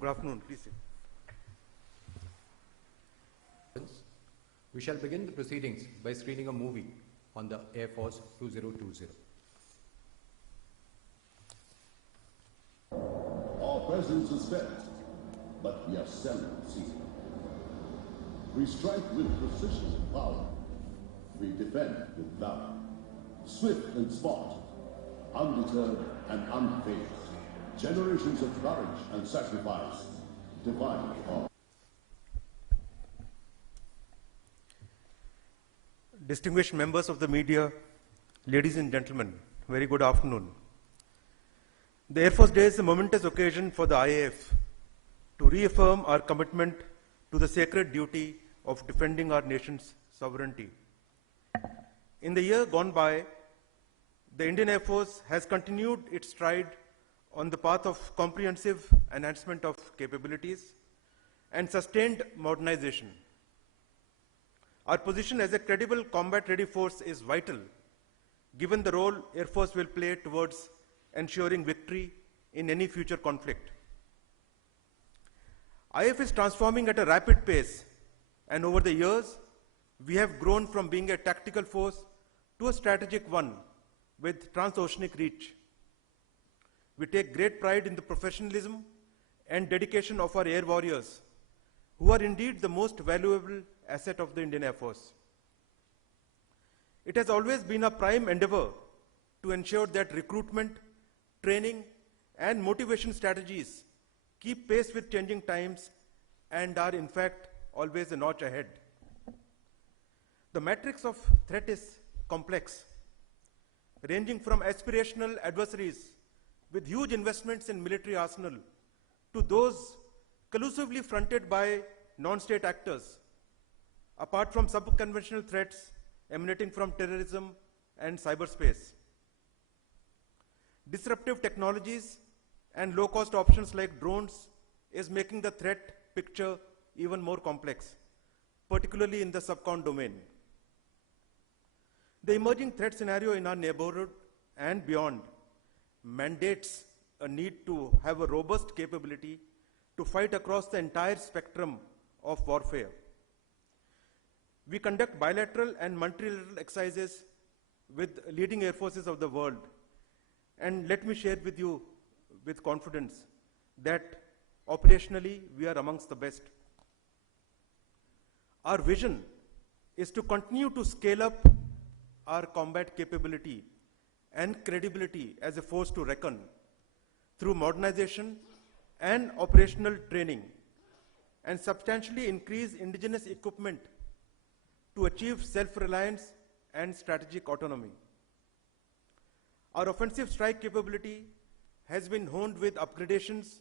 Good afternoon. Please sit. We shall begin the proceedings by screening a movie on the Air Force 2020. Our presence is felt, but we are seldom seen. We strike with precision and power. We defend with valor. Swift and smart, undeterred and unfazed. Generations of courage and sacrifice define our. Distinguished members of the media, ladies and gentlemen, very good afternoon. The Air Force Day is a momentous occasion for the IAF to reaffirm our commitment to the sacred duty of defending our nation's sovereignty. In the year gone by, the Indian Air Force has continued its stride on the path of comprehensive enhancement of capabilities and sustained modernization. Our position as a credible combat-ready force is vital, given the role Air Force will play towards ensuring victory in any future conflict. IAF is transforming at a rapid pace, and over the years, we have grown from being a tactical force to a strategic one with transoceanic reach. We take great pride in the professionalism and dedication of our air warriors, who are indeed the most valuable asset of the Indian Air Force. It has always been a prime endeavor to ensure that recruitment, training, and motivation strategies keep pace with changing times and are in fact always a notch ahead. The matrix of threat is complex, ranging from aspirational adversaries with huge investments in military arsenal to those collusively fronted by non-state actors, apart from sub-conventional threats emanating from terrorism and cyberspace. Disruptive technologies and low-cost options like drones is making the threat picture even more complex, particularly in the subcon domain. The emerging threat scenario in our neighborhood and beyond mandates a need to have a robust capability to fight across the entire spectrum of warfare. We conduct bilateral and multilateral exercises with leading air forces of the world. And let me share with you with confidence that operationally we are amongst the best. Our vision is to continue to scale up our combat capability and credibility as a force to reckon through modernization and operational training, and substantially increase indigenous equipment to achieve self-reliance and strategic autonomy. Our offensive strike capability has been honed with upgradations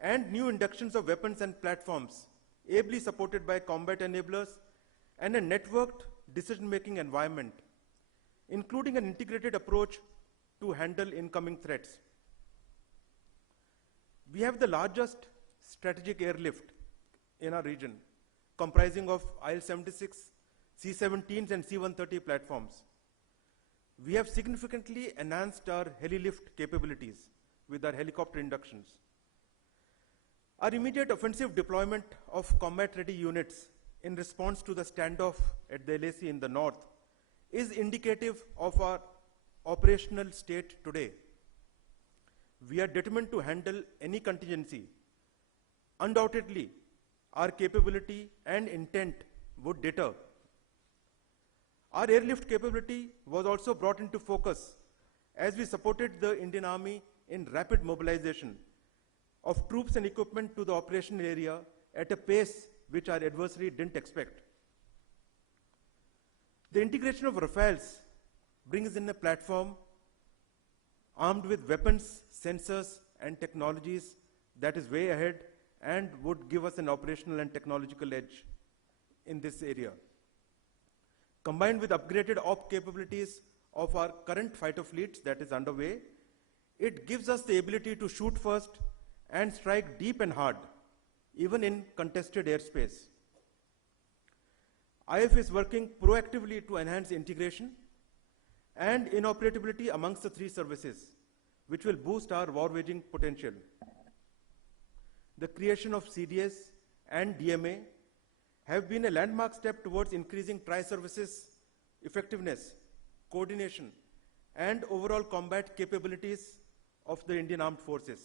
and new inductions of weapons and platforms, ably supported by combat enablers and a networked decision-making environment, including an integrated approach to handle incoming threats. We have the largest strategic airlift in our region, comprising of IL-76, C-17s and C-130 platforms. We have significantly enhanced our heli-lift capabilities with our helicopter inductions. Our immediate offensive deployment of combat-ready units in response to the standoff at the LAC in the north is indicative of our operational state today. We are determined to handle any contingency. Undoubtedly, our capability and intent would deter. Our airlift capability was also brought into focus as we supported the Indian Army in rapid mobilization of troops and equipment to the operational area at a pace which our adversary didn't expect. The integration of Rafales brings in a platform armed with weapons, sensors, and technologies that is way ahead and would give us an operational and technological edge in this area. Combined with upgraded op capabilities of our current fighter fleets that is underway, it gives us the ability to shoot first and strike deep and hard, even in contested airspace. IAF is working proactively to enhance integration and interoperability amongst the three services, which will boost our war-waging potential. the creation of CDS and DMA have been a landmark step towards increasing tri-services effectiveness, coordination, and overall combat capabilities of the Indian Armed Forces.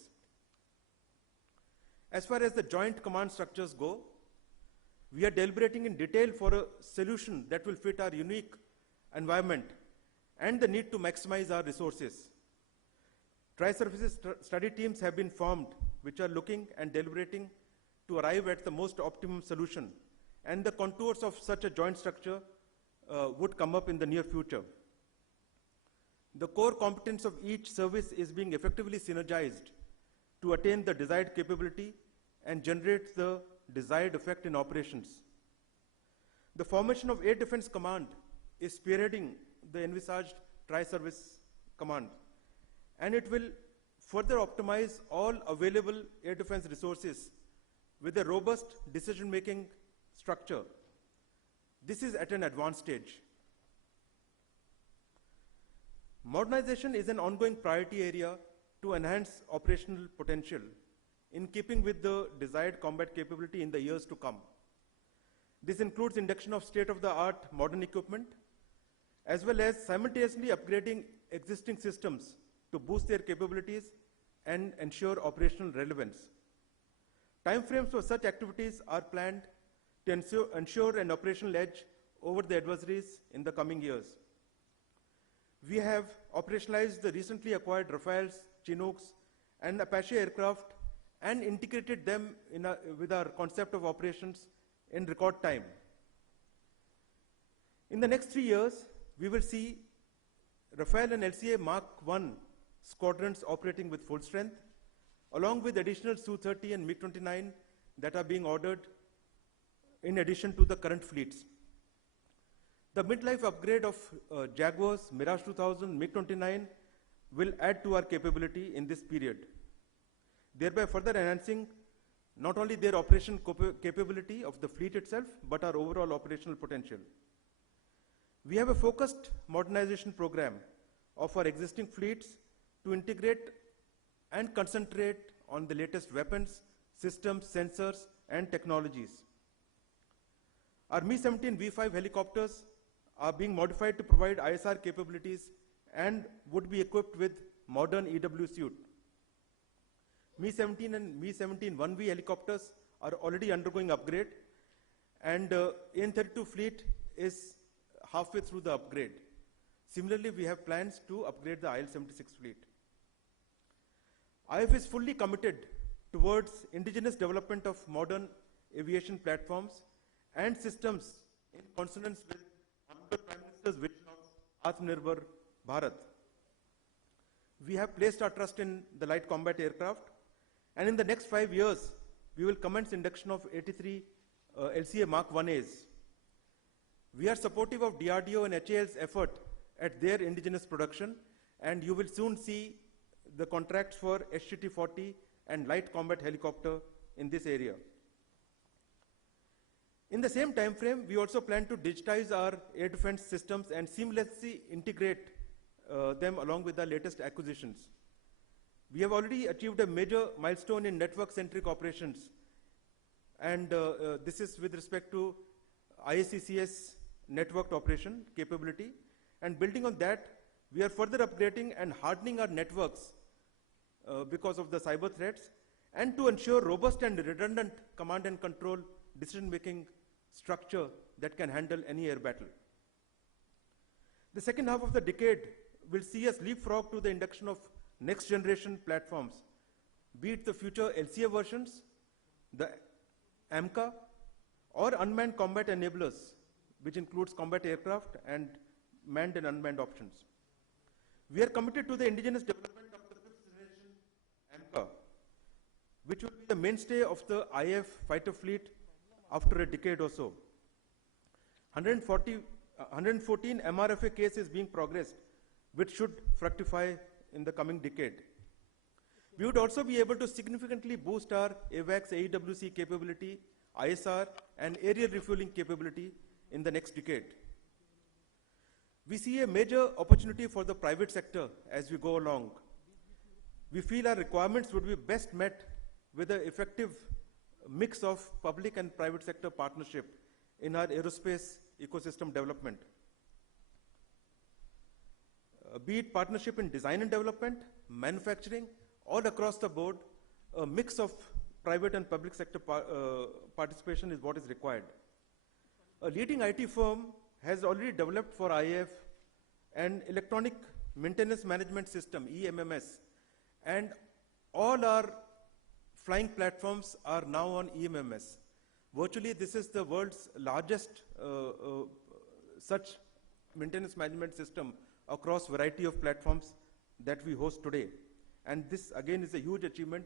As far as the joint command structures go, we are deliberating in detail for a solution that will fit our unique environment and the need to maximize our resources. Tri-services study teams have been formed, which are looking and deliberating to arrive at the most optimum solution, and the contours of such a joint structure would come up in the near future. The core competence of each service is being effectively synergized to attain the desired capability and generate the desired effect in operations. The formation of Air Defense Command is spearheading the envisaged tri-service command, and it will further optimize all available air defense resources with a robust decision-making structure. This is at an advanced stage. Modernization is an ongoing priority area to enhance operational potential in keeping with the desired combat capability in the years to come. This includes induction of state-of-the-art modern equipment, as well as simultaneously upgrading existing systems to boost their capabilities and ensure operational relevance. Timeframes for such activities are planned to ensure an operational edge over the adversaries in the coming years. We have operationalized the recently acquired Rafales, Chinooks, and Apache aircraft and integrated them with our concept of operations in record time. In the next 3 years, we will see Rafale and LCA Mark I squadrons operating with full strength, along with additional Su-30 and MiG-29 that are being ordered in addition to the current fleets. The midlife upgrade of Jaguars, Mirage 2000, MiG-29 will add to our capability in this period, thereby further enhancing not only their operation capability of the fleet itself, but our overall operational potential. We have a focused modernization program of our existing fleets to integrate and concentrate on the latest weapons, systems, sensors, and technologies. Our Mi-17 V5 helicopters are being modified to provide ISR capabilities and would be equipped with modern EW suite. Mi-17 and Mi-17 1V helicopters are already undergoing upgrade, and AN-32 fleet is halfway through the upgrade. Similarly, we have plans to upgrade the IL-76 fleet. IF is fully committed towards indigenous development of modern aviation platforms and systems in consonance with Honorable Prime Minister's vision of Atmanirbhar Bharat. We have placed our trust in the light combat aircraft, and in the next 5 years, we will commence induction of 83 LCA Mark 1As. We are supportive of DRDO and HAL's effort at their indigenous production, and you will soon see the contracts for HTT-40 and light combat helicopter in this area. In the same time frame, we also plan to digitize our air defense systems and seamlessly integrate them along with our latest acquisitions. We have already achieved a major milestone in network-centric operations, and this is with respect to IACCS networked operation capability. And building on that, we are further upgrading and hardening our networks because of the cyber threats, and to ensure robust and redundant command and control decision-making structure that can handle any air battle. The second half of the decade will see us leapfrog to the induction of next generation platforms, be it the future LCA versions, the AMCA, or unmanned combat enablers, which includes combat aircraft and manned and unmanned options. We are committed to the indigenous development of the fifth generation AMCA, which will be the mainstay of the IF fighter fleet after a decade or so. 114 MRFA case is being progressed, which should fructify in the coming decade. We would also be able to significantly boost our AWACS AEWC capability, ISR, and aerial refueling capability in the next decade. We see a major opportunity for the private sector as we go along. We feel our requirements would be best met with an effective mix of public and private sector partnership in our aerospace ecosystem development. Be it partnership in design and development, manufacturing, all across the board, a mix of private and public sector participation is what is required. A leading IT firm has already developed for IAF an electronic maintenance management system, EMMS, and all our flying platforms are now on EMMS. Virtually, this is the world's largest such maintenance management system across variety of platforms that we host today. And this, again, is a huge achievement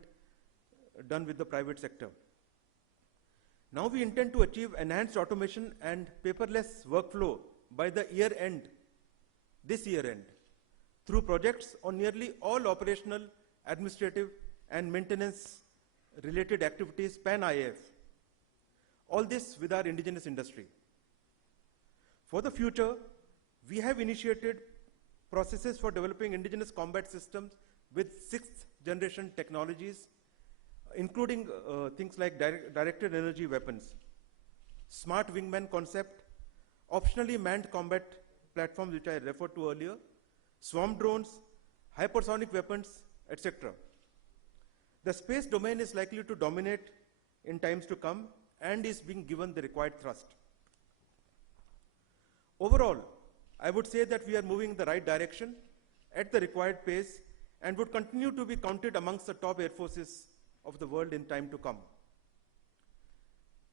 done with the private sector. Now we intend to achieve enhanced automation and paperless workflow by the year end, this year end, through projects on nearly all operational, administrative, and maintenance related activities pan-IAF. All this with our indigenous industry. For the future, we have initiated processes for developing indigenous combat systems with 6th generation technologies, including things like directed energy weapons, smart wingman concept, optionally manned combat platforms which I referred to earlier, swarm drones, hypersonic weapons, etc. The space domain is likely to dominate in times to come and is being given the required thrust. Overall, I would say that we are moving in the right direction at the required pace and would continue to be counted amongst the top air forces of the world in time to come.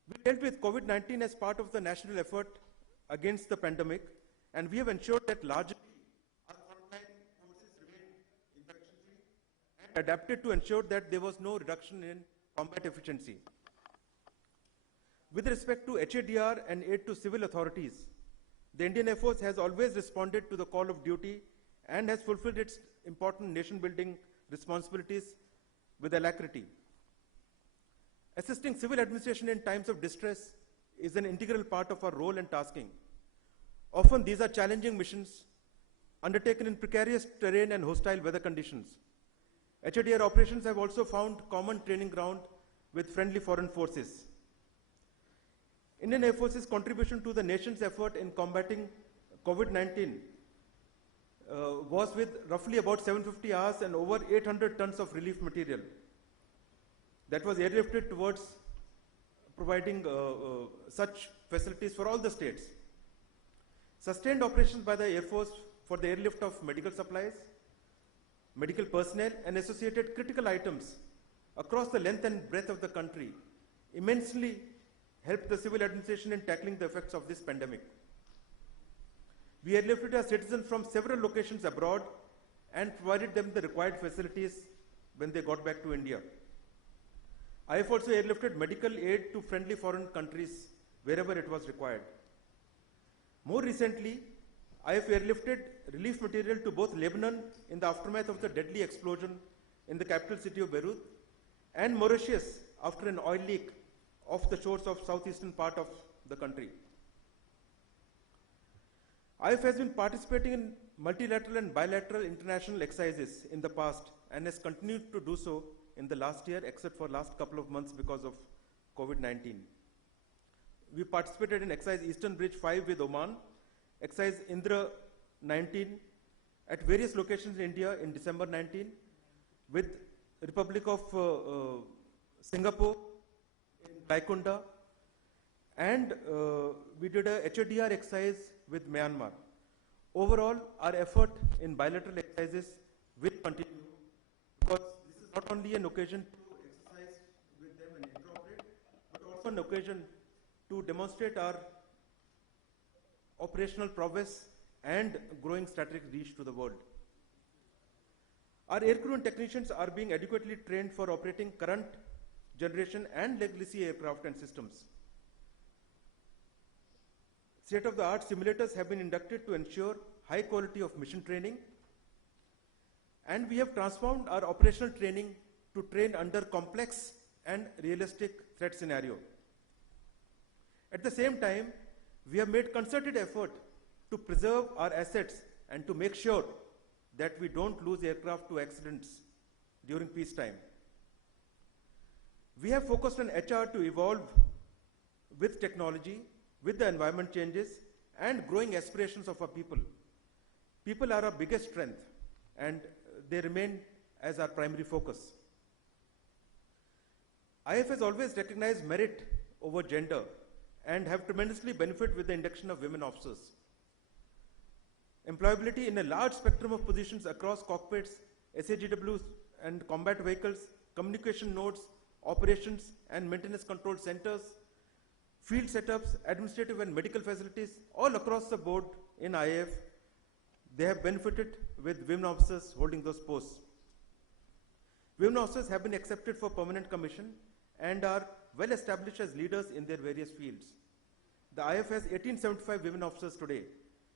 We dealt with COVID-19 as part of the national effort against the pandemic, and we have ensured that largely our frontline forces remained infection-free and adapted to ensure that there was no reduction in combat efficiency. With respect to HADR and aid to civil authorities, the Indian Air Force has always responded to the call of duty and has fulfilled its important nation-building responsibilities with alacrity. Assisting civil administration in times of distress is an integral part of our role and tasking. Often these are challenging missions undertaken in precarious terrain and hostile weather conditions. HADR operations have also found common training ground with friendly foreign forces. Indian Air Force's contribution to the nation's effort in combating COVID-19 was with roughly about 750 hours and over 800 tons of relief material that was airlifted towards providing such facilities for all the states. Sustained operations by the Air Force for the airlift of medical supplies, medical personnel, and associated critical items across the length and breadth of the country immensely helped the civil administration in tackling the effects of this pandemic. We airlifted our citizens from several locations abroad and provided them the required facilities when they got back to India. I have also airlifted medical aid to friendly foreign countries wherever it was required. More recently, I have airlifted relief material to both Lebanon in the aftermath of the deadly explosion in the capital city of Beirut and Mauritius after an oil leak off the shores of southeastern part of the country. IAF has been participating in multilateral and bilateral international exercises in the past and has continued to do so in the last year, except for last couple of months because of COVID-19. We participated in exercise Eastern Bridge 5 with Oman, exercise Indra 19 at various locations in India in December 19, with Republic of Singapore in Laikunda, and we did a HADR exercise with Myanmar. Overall, our effort in bilateral exercises will continue because this is not only an occasion to exercise with them and interoperate, but also an occasion to demonstrate our operational prowess and growing strategic reach to the world. Our aircrew and technicians are being adequately trained for operating current generation and legacy aircraft and systems. State-of-the-art simulators have been inducted to ensure high quality of mission training, and we have transformed our operational training to train under complex and realistic threat scenario. At the same time, we have made concerted effort to preserve our assets and to make sure that we don't lose aircraft to accidents during peacetime. We have focused on HR to evolve with technology, with the environment changes, and growing aspirations of our people. People are our biggest strength, and they remain as our primary focus. IF has always recognized merit over gender and have tremendously benefited with the induction of women officers. Employability in a large spectrum of positions across cockpits, SAGWs and combat vehicles, communication nodes, operations and maintenance control centers, field setups, administrative and medical facilities, all across the board in IAF, they have benefited with women officers holding those posts. Women officers have been accepted for permanent commission and are well established as leaders in their various fields. The IF has 1875 women officers today,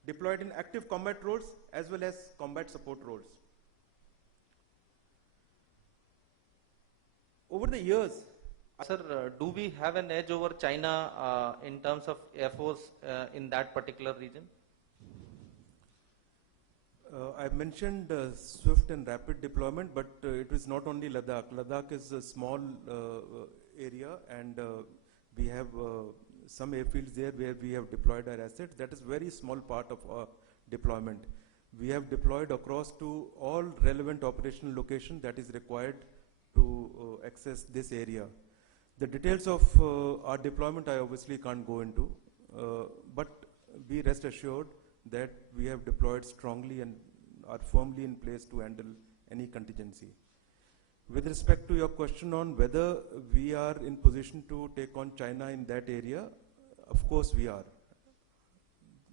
deployed in active combat roles as well as combat support roles. Over the years, Sir, do we have an edge over China in terms of Air Force in that particular region? I mentioned swift and rapid deployment, but it is not only Ladakh. Ladakh is a small area, and we have some airfields there where we have deployed our assets. That is very small part of our deployment. We have deployed across to all relevant operational locations that is required to access this area. The details of our deployment I obviously can't go into, but be rest assured that we have deployed strongly and are firmly in place to handle any contingency. With respect to your question on whether we are in position to take on China in that area, of course we are.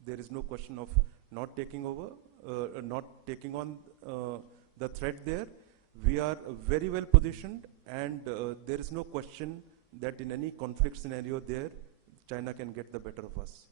There is no question of not taking over, not taking on the threat there. We are very well positioned, and there is no question that in any conflict scenario there, China can get the better of us.